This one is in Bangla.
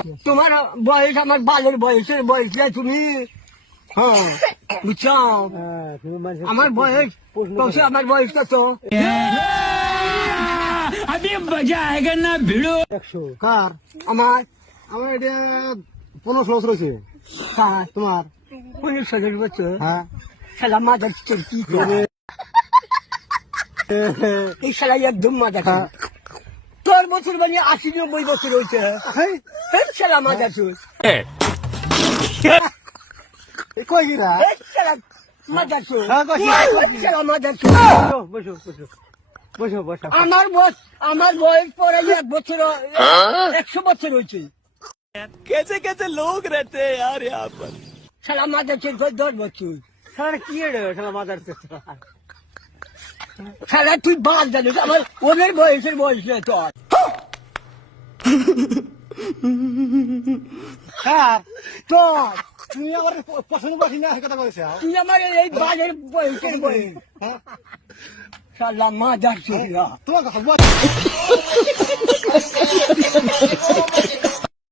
তোমার বয়স আমার বালের বয়সের বয়স না তুমি। হ্যাঁ বুঝছো, আমার বয়স কত, আমার বয়স কত? अभी मजा आएगा ना भिड़ो। 100 কার? আমার আমার এটা 15 বছর হয়েছে। কার তোমার? 15 বছর। হ্যাঁ শালা মাদার কি করে এই শালা একদম মাদার। তোর বছর মানে 80-90 বছর হয়েছে। এই শালা মাদার চোর, কই গিরা? এই শালা মাদার চোর, হ্যাঁ, কইছি, কইছি। এই শালা মাদার চোর। বসো বসো বসো বসো। আমার বয়স পরে 1 বছর 100 বছর হয়েছে। कैसे कैसे लोग रहते हैं यार यहाँ पर। শালা মাদার চোর কই 10 বছর। শালা কি রে শালা মাদার চোদ। শালা তুই বাদ জানিস আমার ওদের বয়সের বয়স নেই তোর। কার? তোর তুমি আমার পছন্দ করছি না কথা কইছো। তুই আমার এই বালের বয়সের বয়স। শালা মাদার চোর। তোমার কথা